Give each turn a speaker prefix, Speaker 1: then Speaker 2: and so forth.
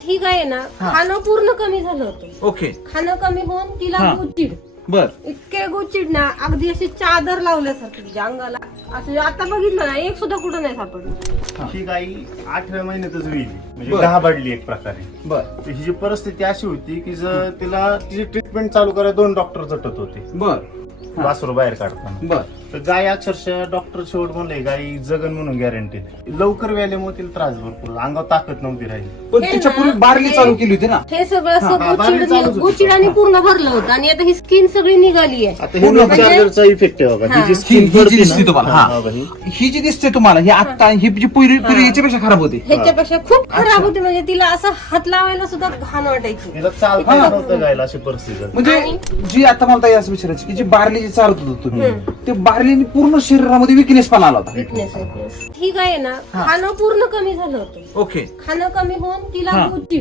Speaker 1: गाय आहे ना
Speaker 2: हा.
Speaker 1: खाणं पूर्ण कमी झालं होतं
Speaker 2: ओके
Speaker 1: खाणं कमी होऊन तिला
Speaker 2: हा.
Speaker 1: गुचिड
Speaker 2: बर.
Speaker 1: इतके गुचिड ना अगदी अशी चादर लावल्यासारखी तिच्या अंगाला. असं आता बघितलं ना एक सुद्धा कुठं नाही सापडलं.
Speaker 3: ही. गाई आठव्या महिन्यातच विली म्हणजे
Speaker 2: बरं.
Speaker 3: घाबरली एक प्रकारे.
Speaker 2: बर.
Speaker 3: तर हिची परिस्थिती अशी होती की जर तिला तिची ट्रीटमेंट चालू करायला दोन डॉक्टर झटत होते.
Speaker 2: बर. हा.
Speaker 3: वासरू बाहेर काढताना.
Speaker 2: बर.
Speaker 3: तर गाय अक्षरशः डॉक्टर शेवट म्हणले गाय जगन म्हणून गॅरंटी लवकर व्याल्यामुळे तिला त्रास भरपूर. अंगावर ताकद नव्हती राहिली.
Speaker 2: पण
Speaker 1: हे
Speaker 2: त्याच्यापूर्वी
Speaker 1: ना,
Speaker 2: बारली
Speaker 1: हे-
Speaker 2: चालू केली होती ना.
Speaker 1: हे सगळं
Speaker 3: हा,
Speaker 1: असं
Speaker 3: हा, बारीक चालूच
Speaker 1: गुचिड
Speaker 3: होती.
Speaker 1: गुचिडाने पूर्ण भरलं होतं. आणि आता ही स्किन सगळी निघाली आहे.
Speaker 3: आता हे इफेक्ट आहे जी स्किन
Speaker 2: ही जी दिसते तुम्हाला, हा.
Speaker 3: ही
Speaker 2: ही. जी दिसते तुम्हाला ही आता ही. जी पुरी पुरी याच्यापेक्षा खराब होती.
Speaker 1: ह्याच्यापेक्षा खूप खराब होती म्हणजे तिला असं हात लावायला सुद्धा घाण वाटायची.
Speaker 3: तिला चालता येत नव्हतं गायला अशी परिस्थिती. झाली.
Speaker 2: म्हणजे जी आता मला ताई असं विचारायची की जी बारली जी चालत होतो तुम्ही. ते बारलीने पूर्ण शरीरामध्ये विकनेस पण आला होता.
Speaker 1: ही गाय आहे ना. खाणं पूर्ण कमी झालं होतं.
Speaker 2: ओके
Speaker 1: खाणं कमी होऊन तिला
Speaker 2: हा.